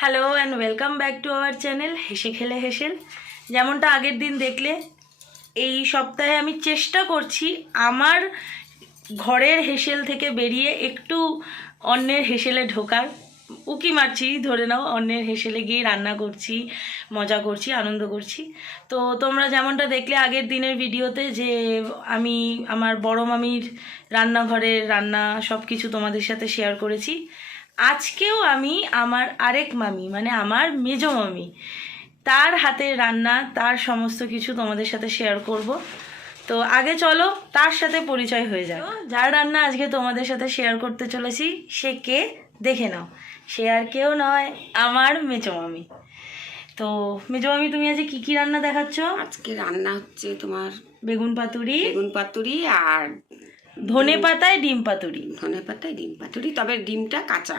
Hello and welcome back to our channel হেসে খেলে হেসেল। যেমনটা আগের দিন দেখলে, এই সপ্তাহে আমি চেষ্টা করছি আমার ঘরের হেসেল থেকে বেরিয়ে একটু অন্যের হেসেলে ঢোকার। উকি মারছি, ধরে নাও, অন্যের হেসেলে গিয়ে রান্না করছি, মজা করছি, আনন্দ করছি। তো তোমরা যেমনটা দেখলে আগের দিনের ভিডিওতে যে আমি আমার বড় মামির রান্নাঘরের রান্না সব কিছু তোমাদের সাথে শেয়ার করেছি, আজকেও আমি আমার আরেক মামি মানে আমার মেজো মামি তার হাতের রান্না, তার সমস্ত কিছু তোমাদের সাথে শেয়ার করব। তো আগে চলো তার সাথে পরিচয় হয়ে যাক। যার রান্না আজকে তোমাদের সাথে শেয়ার করতে চলেছি সে কে দেখে নাও। সে আর কেউ নয়, আমার মেজো মামি। তো মেজো মামি, তুমি আজকে কি কি রান্না দেখাচ্ছ? আজকে রান্না হচ্ছে তোমার বেগুন পাতুরি আর ধনে পাতায় ডিম পাতুরি। ধনে পাতায় ডিম পাতুরি, তবে ডিমটা কাঁচা।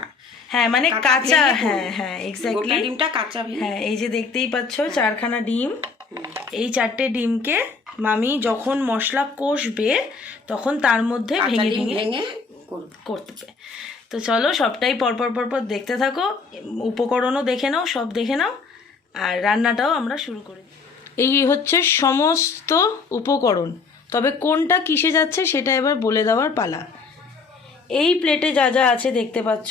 হ্যাঁ, মানে কাঁচা। হ্যাঁ হ্যাঁ, এক্স্যাক্টলি, ডিমটা কাঁচা। হ্যাঁ, এই যে দেখতেই পাচ্ছ 4খানা ডিম। এই 4টে ডিমকে মামি যখন মশলা কষবে তখন তার মধ্যে ভেঙে ভেঙে করতে হবে। তো চলো সবটাই পরপর দেখতে থাকো, উপকরণও দেখে নাও, সব দেখে নাও, আর রান্নাটাও আমরা শুরু করি। এই হচ্ছে সমস্ত উপকরণ, তবে কোনটা কিসে যাচ্ছে সেটা এবার বলে দেওয়ার পালা। এই প্লেটে যা যা আছে দেখতে পাচ্ছ,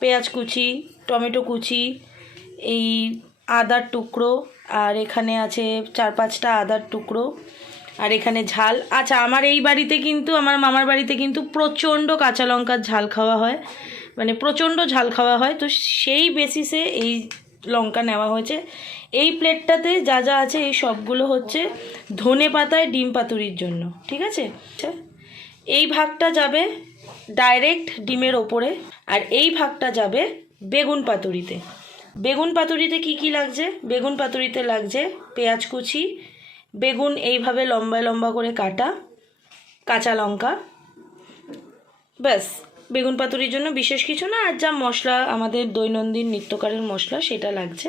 পেঁয়াজ কুচি, টমেটো কুচি, এই আদার টুকরো, আর এখানে আছে 4-5টা আদার টুকরো, আর এখানে ঝাল। আচ্ছা, আমার এই বাড়িতে কিন্তু, আমার মামার বাড়িতে কিন্তু প্রচণ্ড কাঁচা লঙ্কার ঝাল খাওয়া হয়, মানে প্রচণ্ড ঝাল খাওয়া হয়, তো সেই বেসিসে এই লঙ্কা নেওয়া হয়েছে। এই প্লেটটাতে যা যা আছে এই সবগুলো হচ্ছে ধনে পাতায় ডিম পাতুরির জন্য, ঠিক আছে? এই ভাগটা যাবে ডাইরেক্ট ডিমের ওপরে, আর এই ভাগটা যাবে বেগুন পাতুরিতে। বেগুন পাতুরিতে কি কি লাগছে? বেগুন পাতুরিতে লাগছে পেঁয়াজ কুচি, বেগুন এইভাবে লম্বা লম্বা করে কাটা, কাঁচা লঙ্কা, ব্যাস। বেগুন পাতুরির জন্য বিশেষ কিছু না, আর যা মশলা আমাদের দৈনন্দিন নিত্যকারের মশলা সেটা লাগছে।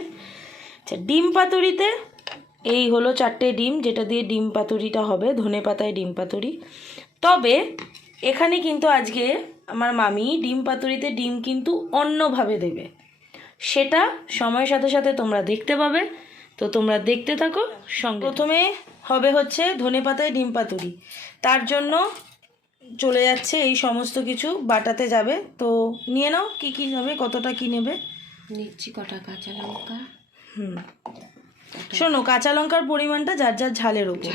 আচ্ছা, ডিম পাতুরিতে এই হলো 4টে ডিম, যেটা দিয়ে ডিম পাতুরিটা হবে, ধনে পাতায় ডিম পাতুরি। তবে এখানে কিন্তু আজকে আমার মামি ডিম পাতুরিতে ডিম কিন্তু অন্যভাবে দেবে, সেটা সময়ের সাথে সাথে তোমরা দেখতে পাবে। তো তোমরা দেখতে থাকো সঙ্গে। প্রথমে হবে হচ্ছে ধনে পাতায় ডিম পাতুরি, তার জন্য চলে যাচ্ছে এই সমস্ত কিছু বাটাতে যাবে। তো নিয়ে নাও কি কি নেবে, কতটা কি নেবে। নিচ্ছি কটা কাঁচা লঙ্কা। শোনো, কাঁচা লঙ্কার পরিমাণটা যার যার ঝালের উপর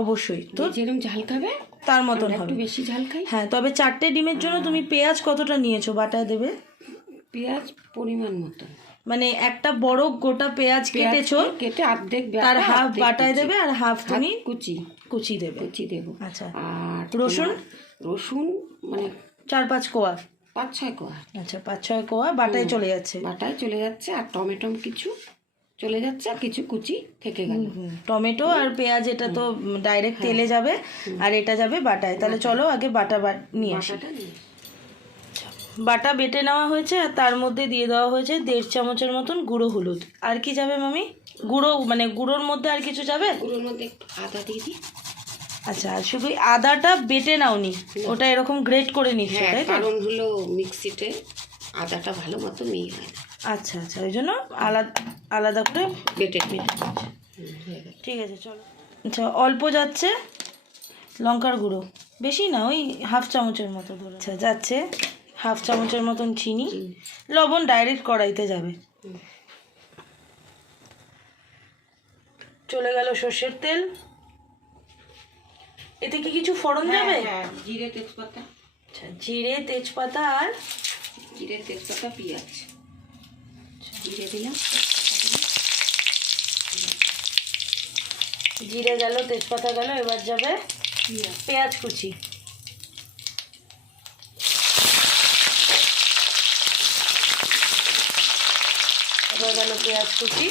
অবশ্যই, তো যেরকম ঝাল খাবে তার মতন হবে, একটু বেশি ঝাল খাই। হ্যাঁ, তবে 4টে ডিমের জন্য তুমি পেঁয়াজ কতটা নিয়েছো বাটায় দেবে? পেঁয়াজ পরিমাণ মতো, মানে একটা বড় গোটা পেঁয়াজ কেটেছো, কেটে অর্ধেক তার হাফ বাটায় দেবে আর হাফ তুমি কুচি দেবে। দেবো। আচ্ছা, আর রসুন মানে 4-5 কোয়া, 5-6 কোয়া। আচ্ছা, 5-6 কোয়া বাটায় চলে যাচ্ছে। আর টমেটো কিছু চলে যাচ্ছে, আর কিছু কুচি থেকে গেল। টমেটো আর পেঁয়াজ এটা তো ডাইরেক্ট তেলে যাবে, আর এটা যাবে বাটায়। তাহলে চলো আগে বাটা নিয়ে আসি। বাটা বেটে নেওয়া হয়েছে, আর তার মধ্যে দিয়ে দেওয়া হয়েছে 1.5 চামচের মতন গুঁড়ো হলুদ। আর কি যাবে মামি? গুঁড়ো মানে গুঁড়োর মধ্যে আর কিছু যাবে? গুঁড়োর মধ্যে আদা দিয়ে দিই। আচ্ছা, আর শুধু আদাটা বেটে নাওনি, ওটা এরকম গ্রেট করে নিচ্ছ, তাই তো? কারণ হলো মিক্সিতে আদাটা ভালো মতো মিহি হয় না। আচ্ছা আচ্ছা, ওই জন্য আলাদা করে বেটে। ঠিক আছে, চলো। আচ্ছা, অল্প যাচ্ছে লঙ্কার গুঁড়ো, বেশি না, ওই 1/2 চামচের মতো ধরো। আচ্ছা, যাচ্ছে 1/2 চামচের মতন চিনি, লবণ ডাইরেক্ট কড়াইতে যাবে। চলে গেল সর্ষের তেল। এতে কি কিছু ফোড়ন যাবে? জিরে তেজপাতা। আচ্ছা, জিরে তেজপাতা আর পেঁয়াজ। জিরে দিলাম, জিরে গেল, তেজপাতা গেল, এবার যাবে পেঁয়াজ কুচি। এবার গেল পেঁয়াজ কুচি,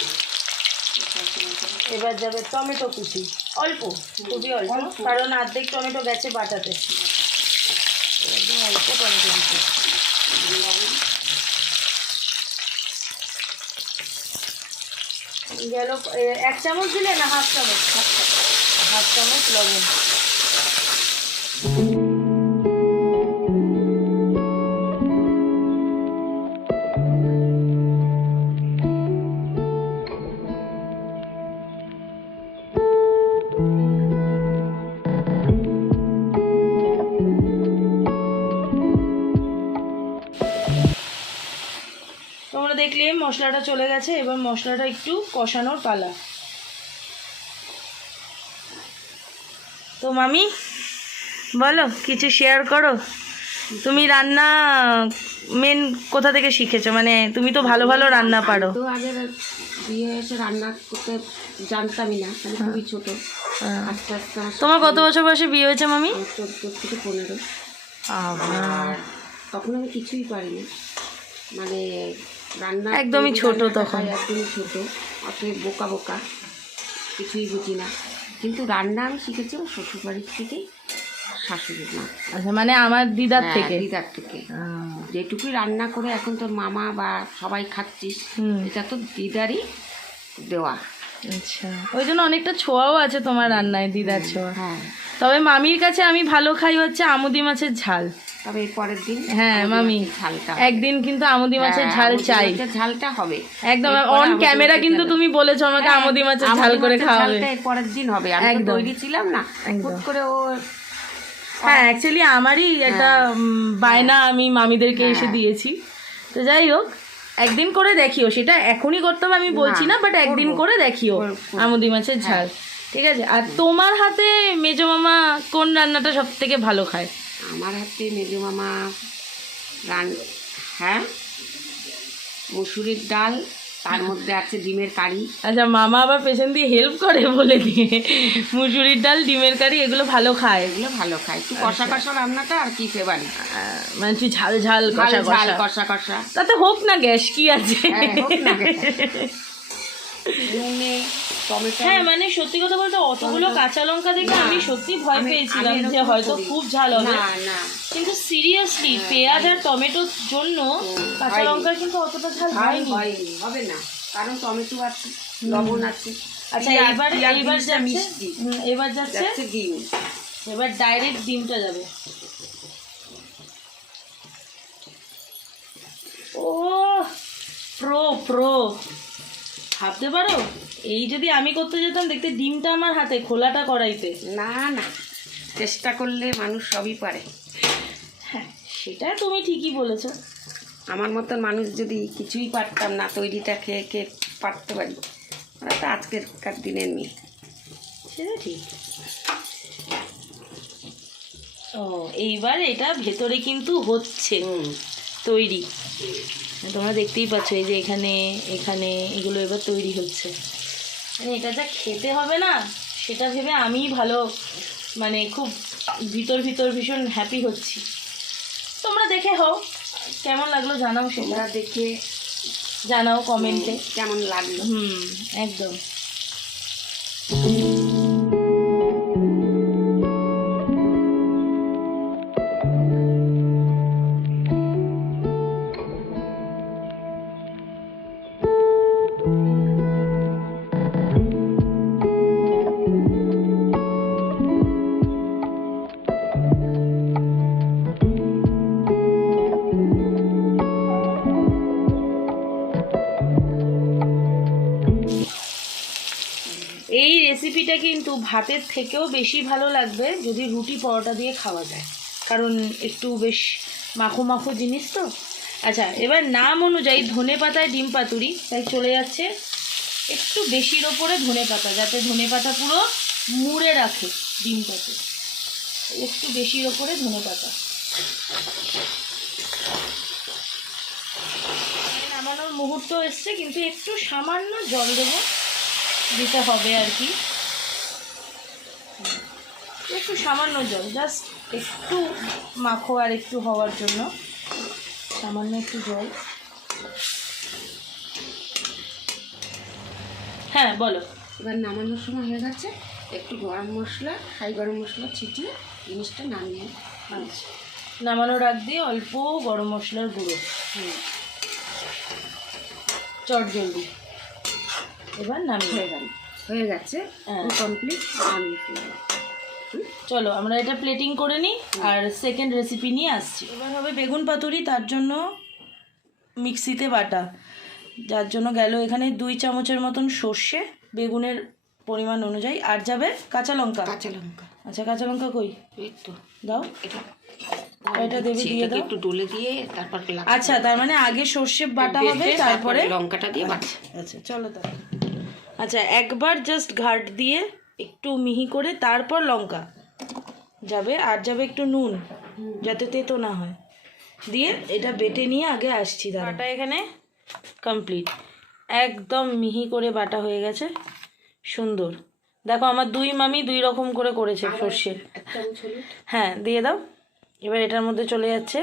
এবার যাবে টমেটো কুচি, অল্প, খুবই অল্প, কারণ অর্ধেক টমেটো গেছে বাটাতে, একদম অল্প টমেটো দিতে। গেল 1 চামচ দিলে না 1/2 চামচ? হাফ চামচ লবণ। তোমরা দেখলে মশলাটা চলে গেছে, এবার মশলাটা একটু কষানোর পালা। তো মামি বলো, কিছু শেয়ার করো। তুমি রান্না মেন কোথা থেকে শিখেছো? মানে তুমি তো ভালো ভালো রান্না পারো। তো আগে বিয়ে হয়েছে রান্না করতে জানতামই না, আমি খুবই ছোট। আস্তে আস্তে তোমার কত বছর বয়সে বিয়ে হয়েছে মামি? 14 থেকে 15। আর তখন আমি কিছুই পারিনি, মানে রান্না একদমই ছোট তখন, একদমই ছোট, অতএব বোকা বোকা, কিছুই বুঝি না। কিন্তু রান্না আমি শিখেছি শ্বশুর বাড়ির থেকেই, শাশুড়ির মা। আচ্ছা, মানে আমার দিদার থেকে? দিদার থেকে। যেটুকুই রান্না করে এখন তোর মামা বা সবাই খাচ্ছিস, এটা তো দিদারই দেওয়া। আচ্ছা, ওই জন্য অনেকটা ছোঁয়াও আছে তোমার রান্নায়, দিদার ছোঁয়া। হ্যাঁ, তবে মামির কাছে আমি ভালো খাই হচ্ছে আমুদি মাছের ঝাল। তবে এর পরের দিন হ্যাঁ মামি, ঝালটা একদিন কিন্তু আমুদি মাছের ঝাল চাই, ঝালটা হবে একদম। অন ক্যামেরা কিন্তু তুমি বলেছো আমাকে আমুদি মাছের ঝাল করে খাওয়াবে। এর পরের দিন হবে, আমি তো তৈরি ছিলাম না, হুট করে ও। হ্যাঁ, অ্যাকচুয়ালি আমারই একটা বায়না আমি মামিদেরকে এসে দিয়েছি। তো যাই হোক, একদিন করে দেখিও, সেটা এখনই করতে হবে আমি বলছি না, বাট একদিন করে দেখিও আমুদি মাছের ঝাল, ঠিক আছে? আর তোমার হাতে মেজো মামা কোন রান্নাটা সব থেকে ভালো খায়? আমার হাতে মেজো মামা হ্যাঁ, মুসুরির ডাল, তার মধ্যে আছে ডিমের কারি। আচ্ছা, মামা আবার পেছন দিয়ে হেল্প করে বলে দিয়ে, মুসুরির ডাল, ডিমের কারি এগুলো ভালো খায়? এগুলো ভালো খায়। একটু কষা কষা রান্নাটা আর কি ফেভারিট, মানে তুই ঝাল ঝাল কষা কষা কষা, তাতে হোক না, গ্যাস কি আছে। হ্যাঁ, মানে সত্যি কথা বলতে অতগুলো কাঁচা লঙ্কা দেখে আমি সত্যি ভয় পেয়েছিলাম যে হয়তো খুব ঝাল হবে, কিন্তু সিরিয়াসলি পেঁয়াজ আর টমেটোর জন্য কাঁচা লঙ্কা কিন্তু অতটা ঝাল হয়নি। হবে না, কারণ টমেটো আছে, লবণ আছে। আচ্ছা, এবার যাচ্ছে ডিম। এবার ডাইরেক্ট ডিমটা যাবে। ও প্রো ভাবতে পারো, এই যদি আমি করতে যেতাম, দেখতে ডিমটা আমার হাতে, খোলাটা কড়াইতে। না না, চেষ্টা করলে মানুষ সবই পারে। হ্যাঁ, সেটা তুমি ঠিকই বলেছো। আমার মতন মানুষ যদি কিছুই পারতাম না, তৈরিটা খেয়ে খেয়ে পারতে পারি, ওরা তো আজকেরকার দিনের মেয়ে। সেটা ঠিক। ও, এইবার এটা ভেতরে কিন্তু হচ্ছে তৈরি, তোমরা দেখতেই পাচ্ছ, এই যে এখানে এখানে এগুলো এবার তৈরি হচ্ছে। মানে এটা যা খেতে হবে না, সেটা ভেবে আমি ভালো, মানে খুব ভিতর ভীষণ হ্যাপি হচ্ছি। তোমরা দেখে হও কেমন লাগলো জানাও, সেটা দেখে জানাও কমেন্টে কেমন লাগলো। একদম। এই রেসিপিটা কিন্তু ভাতের থেকেও বেশি ভালো লাগবে যদি রুটি পরোটা দিয়ে খাওয়া যায়, কারণ একটু বেশ মাখো মাখো জিনিস তো। আচ্ছা, এবার নাম অনুযায়ী ধনে পাতায় ডিম পাতুরি, তাই চলে যাচ্ছে একটু বেশির ওপরে ধনে পাতা, যাতে ধনে পাতা পুরো মুড়ে রাখে ডিমটাকে, একটু বেশির ওপরে ধনে পাতা। নামানোর মুহূর্ত এসছে, কিন্তু একটু সামান্য জল দিতে হবে আর কি, একটু সামান্য জল, জাস্ট একটু মাখো আর একটু হওয়ার জন্য সামান্য একটু জল। হ্যাঁ বলো। এবার নামানোর সময় হয়ে গেছে, একটু গরম মশলা, গরম মশলা ছিটিয়ে জিনিসটা নামিয়ে। আচ্ছা, নামানোর আগ দিয়ে অল্প গরম মশলার গুঁড়ো, চট জলদি, এবার নামিয়ে হয়ে গেছে কমপ্লিট। চলো আমরা এটা প্লেটিং করে নিই আর সেকেন্ড রেসিপি নিয়ে আসছি। এবার হবে বেগুন পাতুরি, তার জন্য মিক্সিতে বাটা, যার জন্য গেল এখানে 2 চামচের মতন সর্ষে বেগুনের পরিমাণ অনুযায়ী, আর যাবে কাঁচা লঙ্কা। আচ্ছা কাঁচা লঙ্কা কই? এই তো দাও, এটা দেবে, দিয়ে দাও একটু ডলে দিয়ে তারপর। আচ্ছা, তার মানে আগে সর্ষে বাটা হবে তারপরে লঙ্কাটা দিয়ে বাটা। আচ্ছা চলো তাহলে। আচ্ছা একবার জাস্ট ঘাট দিয়ে একটু মিহি করে তারপর লঙ্কা যাবে, আর যাবে একটু নুন যাতে তেতো না হয়, দিয়ে এটা বেটে নিয়ে আগে আসছি। বাটা এখানে কমপ্লিট, একদম মিহি করে বাটা হয়ে গেছে, সুন্দর। দেখো আমার 2 মামি 2 রকম করে করেছে সর্ষে। হ্যাঁ দিয়ে দাও। এবার এটার মধ্যে চলে যাচ্ছে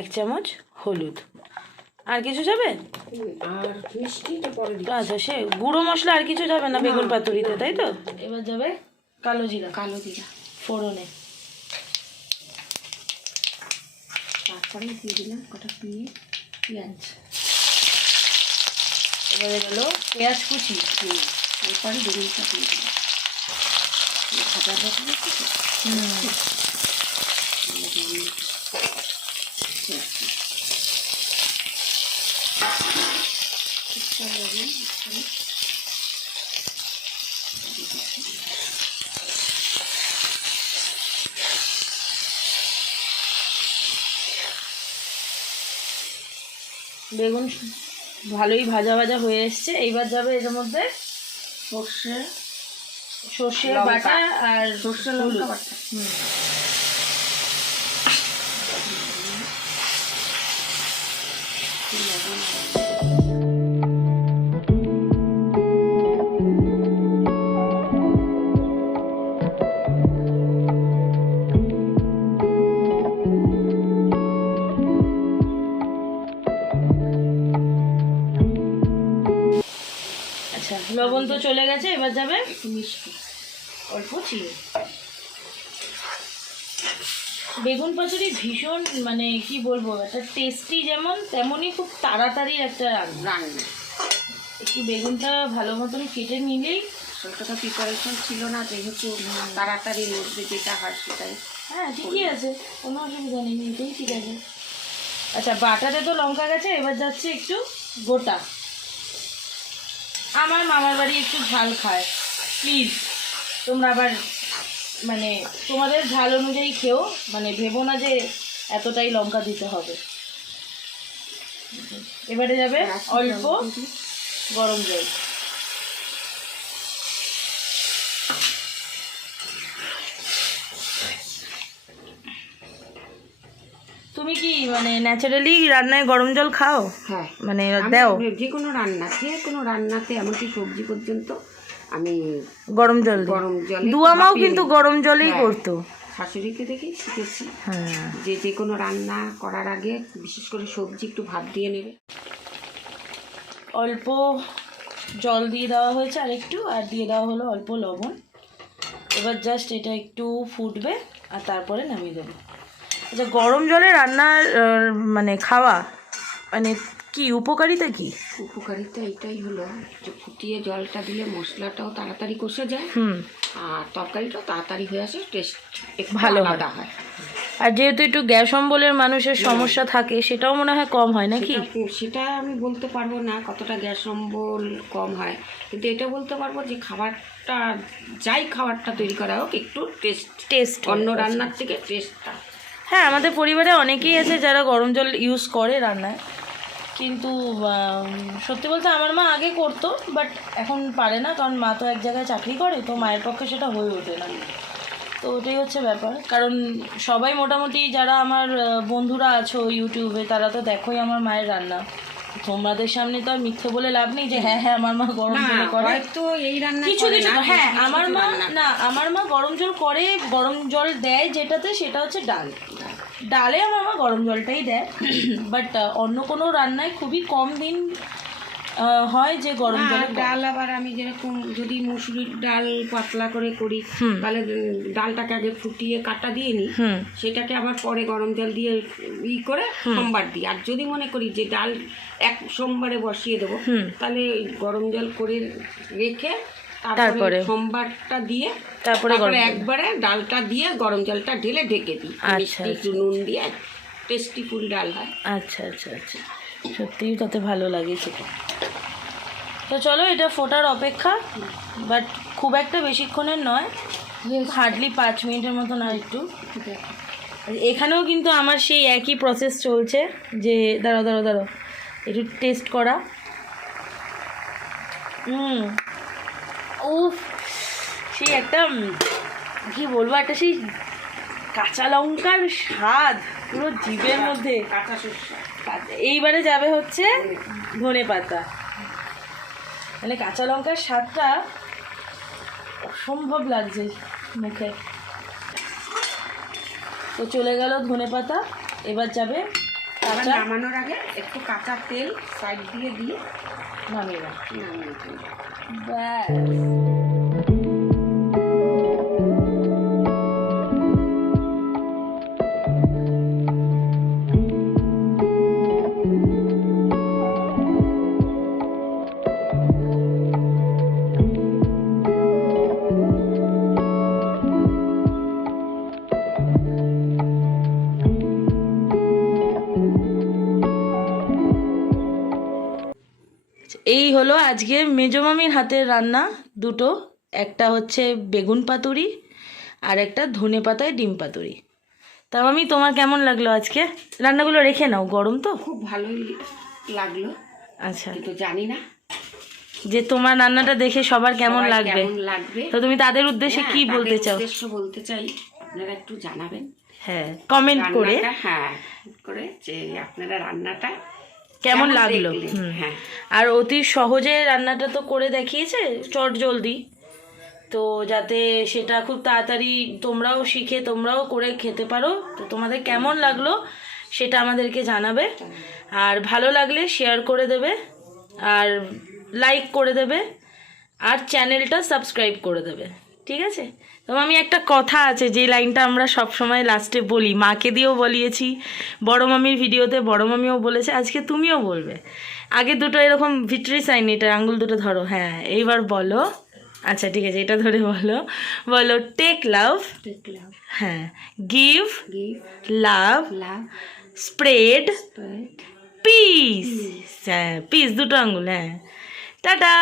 1 চামচ হলুদ। আর কিছু যাবে? আর মিষ্টিটা পরে দিই। আচ্ছা সে গুঁড়ো মশলা আর কিছু যাবে না বেগুন পাতুরিতে, তাই তো? এবার যাবে কালো জিরা ফোড়নে, তারপরে দিয়ে দিলাম কটা পেঁয়াজ। এবারে গেল পেঁয়াজ কুচি, এরপরে বেগুনটা দিয়ে দিলাম। ভাজা ভাজা বেগুন ভালোই ভাজা ভাজা হয়ে এসছে। এইবার যাবে এর মধ্যে সর্ষে বাটা আর সর্ষে লঙ্কা বাটা। আচ্ছা লবণ তো চলে গেছে, এবার যাবে একটু মিষ্টি অল্প চিনি। বেগুন পাতুরি ভীষণ মানে কি বলবো, একটা টেস্টি যেমন তেমনই খুব তাড়াতাড়ি একটা রান্না। একটু বেগুনটা ভালো মতন কেটে নিলেই, সবটা প্রিপারেশন ছিল না যেহেতু তাড়াতাড়ির মধ্যে যেটা হয় সেটাই। হ্যাঁ ঠিকই আছে, কোনো অসুবিধা নেই, এটাই ঠিক আছে। আচ্ছা বাটাতে তো লঙ্কা গেছে, এবার যাচ্ছে একটু গোটা। আমার মামার বাড়ি একটু ঝাল খায়, প্লিজ তোমরা আবার মানে তোমাদের ঝাল অনুযায়ী খেও, মানে ভেবো না যে এতটাই লঙ্কা দিতে হবে। এবারে যাবে অল্প গরম জল। তুমি কি মানে ন্যাচারালি রান্নায় গরম জল খাও? হ্যাঁ মানে দাও যে কোনো রান্নাতে এমনকি সবজি পর্যন্ত আমি গরম জল দুয়ামাও কিন্তু গরম জলেই করতো। শাশুড়িকে দেখেই শিখেছি। হ্যাঁ যে কোনো রান্না করার আগে বিশেষ করে সবজি একটু ভাত দিয়ে নেবে। অল্প জল দিয়ে দেওয়া হয়েছে আর একটু, আর দিয়ে দেওয়া হলো অল্প লবণ। এবার জাস্ট এটা একটু ফুটবে আর তারপরে নামিয়ে দেবো। আচ্ছা গরম জলে রান্নার মানে খাওয়া মানে কি উপকারিতা? কি উপকারিতা এটাই হলো যে ফুটিয়ে জলটা দিলে মশলাটাও তাড়াতাড়ি কষে যায়, আর তরকারিটাও তাড়াতাড়ি হয়ে আসে, টেস্ট ভালো আলাদা হয়। আর যেহেতু একটু গ্যাস অম্বলের মানুষের সমস্যা থাকে, সেটাও মনে হয় কম হয় নাকি? সেটা আমি বলতে পারবো না কতটা গ্যাস অম্বল কম হয়, কিন্তু এটা বলতে পারবো যে খাবারটা খাবারটা তৈরি করা হোক একটু টেস্ট অন্য রান্নার থেকে টেস্টটা। হ্যাঁ আমাদের পরিবারে অনেকেই আছে যারা গরম জল ইউজ করে রান্নায়, কিন্তু সত্যি বলতে আমার মা আগে করতো, বাট এখন পারে না, কারণ মা তো এক জায়গায় চাকরি করে, তো মায়ের পক্ষে সেটা হয়ে ওঠে না। তো ওটাই হচ্ছে ব্যাপার, কারণ সবাই মোটামুটি যারা আমার বন্ধুরা আছো ইউটিউবে তারা তো দেখোই আমার মায়ের রান্না। তোমাদের সামনে তো আর মিথ্যে বলে লাভ নেই যে হ্যাঁ আমার মা গরম জল করে। তো এই রান্না কিছু কিছু হ্যাঁ আমার মা গরম জল করে, গরম জল দেয় যেটাতে, সেটা হচ্ছে ডালে আমার মা গরম জলটাই দেয়। বাট অন্য কোনো রান্নায় খুবই কম দিন হয় যে গরম জলে। ডাল আবার আমি যেরকম যদি মুসুরির ডাল পাতলা করে করি তাহলে ডালটাকে আগে ফুটিয়ে কাটা দিয়ে নিই, সেটাকে আবার পরে গরম জল দিয়ে করে সোমবার দিই। আর যদি মনে করি যে ডাল এক সোমবারে বসিয়ে দেবো, তাহলে গরম জল করে রেখে তারপরে সোমবারটা দিয়ে তারপরে একবারে ডালটা দিয়ে গরম জলটা ঢেলে ঢেকে দিই। আচ্ছা, একটু নুন দিয়ে টেস্টি ফুল ডাল হয়। আচ্ছা আচ্ছা আচ্ছা, সত্যিই তাতে ভালো লাগে সেটা। তো চলো এটা ফোটার অপেক্ষা, বাট খুব একটা বেশিক্ষণের নয়, হার্ডলি 5 মিনিটের মতন আর একটু। এখানেও কিন্তু আমার সেই একই প্রসেস চলছে, যে দাঁড়াও একটু টেস্ট করা। উফ, সেই একটা কি বলবো, একটা সেই কাঁচা লঙ্কার স্বাদ পুরো জিভের মধ্যে। এইবারে যাবে হচ্ছে ধনেপাতা, মানে কাঁচা লঙ্কার স্বাদটা অসম্ভব লাগছে মুখে। তো চলে গেল ধনেপাতা, এবার যাবে নামানোর আগে একটু কাঁচা তেল সাইড দিয়ে নামিয়ে ব্যাস। এই হলো আজকে মেজমামির হাতের রান্না দুটো, একটা হচ্ছে বেগুন পাতুরি আর একটা ধনে পাতায় ডিম পাতুরি। তা মামি তোমার কেমন লাগলো আজকে রান্নাগুলো? রেখে নাও, গরম তো। খুব ভালোই লাগলো। আচ্ছা, কিন্তু জানি না যে তোমার রান্নাটা দেখে সবার কেমন লাগবে। তো তুমি তাদের উদ্দেশ্যে কি বলতে চাও? বলতে চাই আপনারা একটু জানাবেন, হ্যাঁ কমেন্ট করে, হ্যাঁ করে, যে আপনারা রান্নাটা কেমন লাগলো। হ্যাঁ, আর অতি সহজে রান্নাটা তো করে দেখিয়েছে, চট জলদি, তো যাতে সেটা খুব তাড়াতাড়ি তোমরাও শিখে তোমরাও করে খেতে পারো। তো তোমাদের কেমন লাগলো সেটা আমাদেরকে জানাবে, আর ভালো লাগলে শেয়ার করে দেবে, আর লাইক করে দেবে, আর চ্যানেলটা সাবস্ক্রাইব করে দেবে, ঠিক আছে? তো আমি একটা কথা আছে, যে লাইনটা আমরা সব সময় লাস্টে বলি, মাকে দিয়েও বলিয়েছি, বড় মামির ভিডিওতে বড় মামিও বলেছে, আজকে তুমিও বলবে। আগে দুটো এরকম ভিক্টরি সাইন, এটা আঙ্গুল দুটো ধরো, হ্যাঁ এইবার বলো। আচ্ছা ঠিক আছে, এটা ধরে বলো টেক লাভ, হ্যাঁ গিভ লাভ, স্প্রেড পিস, হ্যাঁ পিস দুটো আঙ্গুল, হ্যাঁ টাটা।